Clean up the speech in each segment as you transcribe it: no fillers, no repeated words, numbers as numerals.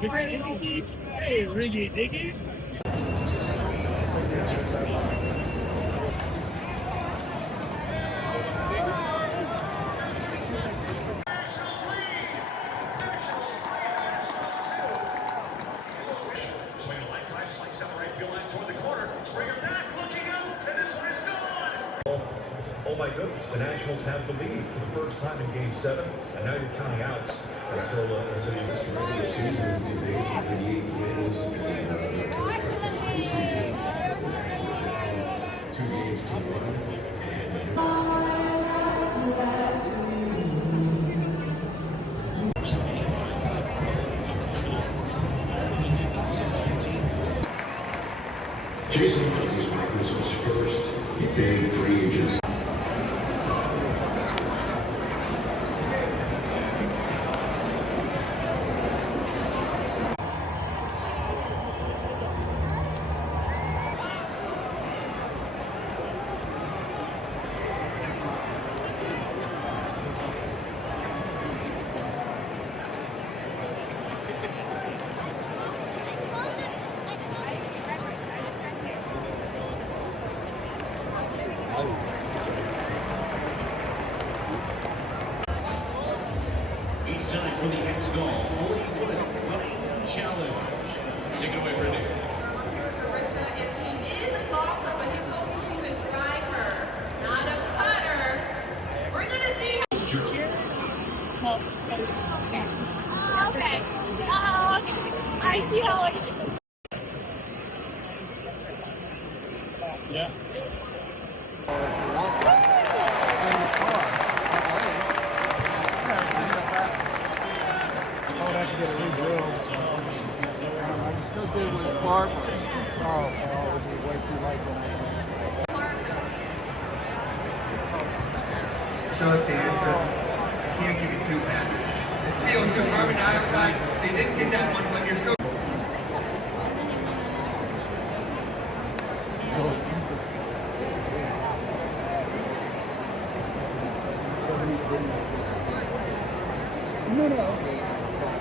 Hey, Riggy Diggy. Oh my goodness, the Nationals have the lead for the first time in Game 7, and now you're counting outs until you This regular season today, 98 wins, and their first trip to the postseason. Two games to one, Jason Marcus was first big free agent. It's time for the X Golf 40-foot running challenge. Take it away, Brittany. If she is a golfer, but she told me she's a driver, not a putter, we're gonna see. Okay. Okay. I see how it is. Yeah. I discussed it with Mark. Oh, it would be way too late for me. Show us the answer. I can't give you 2 passes. It's CO2, carbon dioxide, so you didn't get that one, but you're still.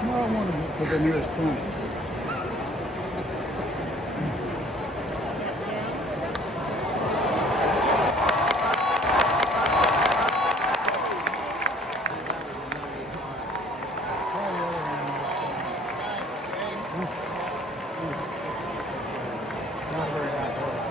No, I want to get to the nearest 20. Not very athletic.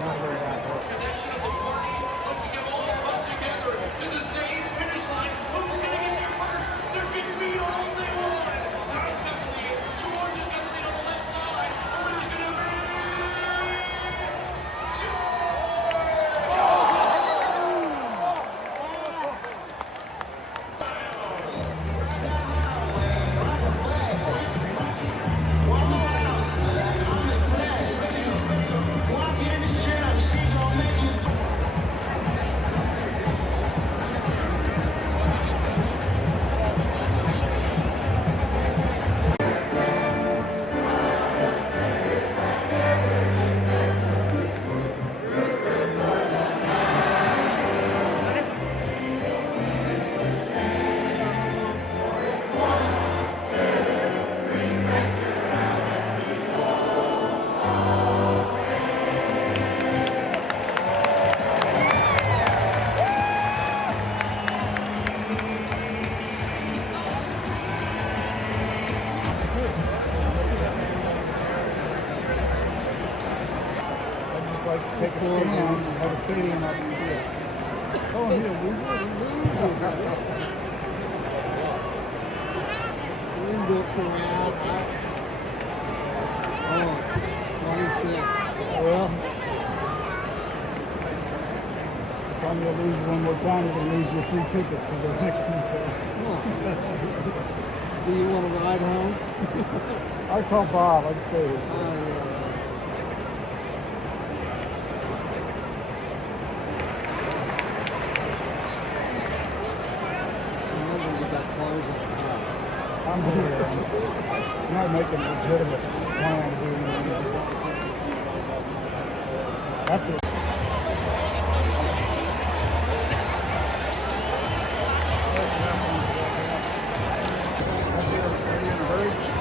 Not very athletic. Connection of the parties, hoping them all come together to the same finish line. Who's going to get there first? There can be all they want. Tom's got the lead. George has got the lead on the left side. The winner's going to be Like take a stand and have a stadium up in the field. Oh, here, loser. Well, if you lose one more time, you're going to lose your free tickets for the next 2 days. Do you want to ride home? I call Bob. I can stay here. Remember, we got clothes on the house. I'm here. I'm not making a legitimate plan to do anything. After are you in a hurry?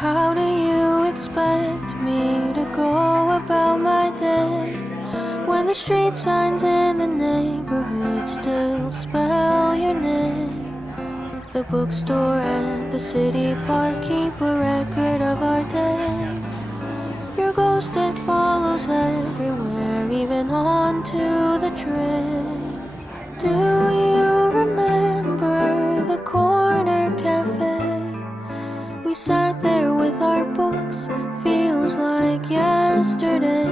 How do you expect me to go about my day when the street signs in the neighborhood still spell your name? The bookstore and the city park keep a record of our days. Your ghost, it follows everywhere, even onto the train. Do you remember the corner cafe? We sat there with our books, feels like yesterday.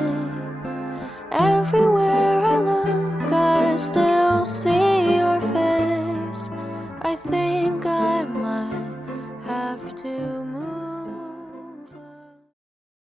Everywhere I look, I still see your face. I think I might have to move.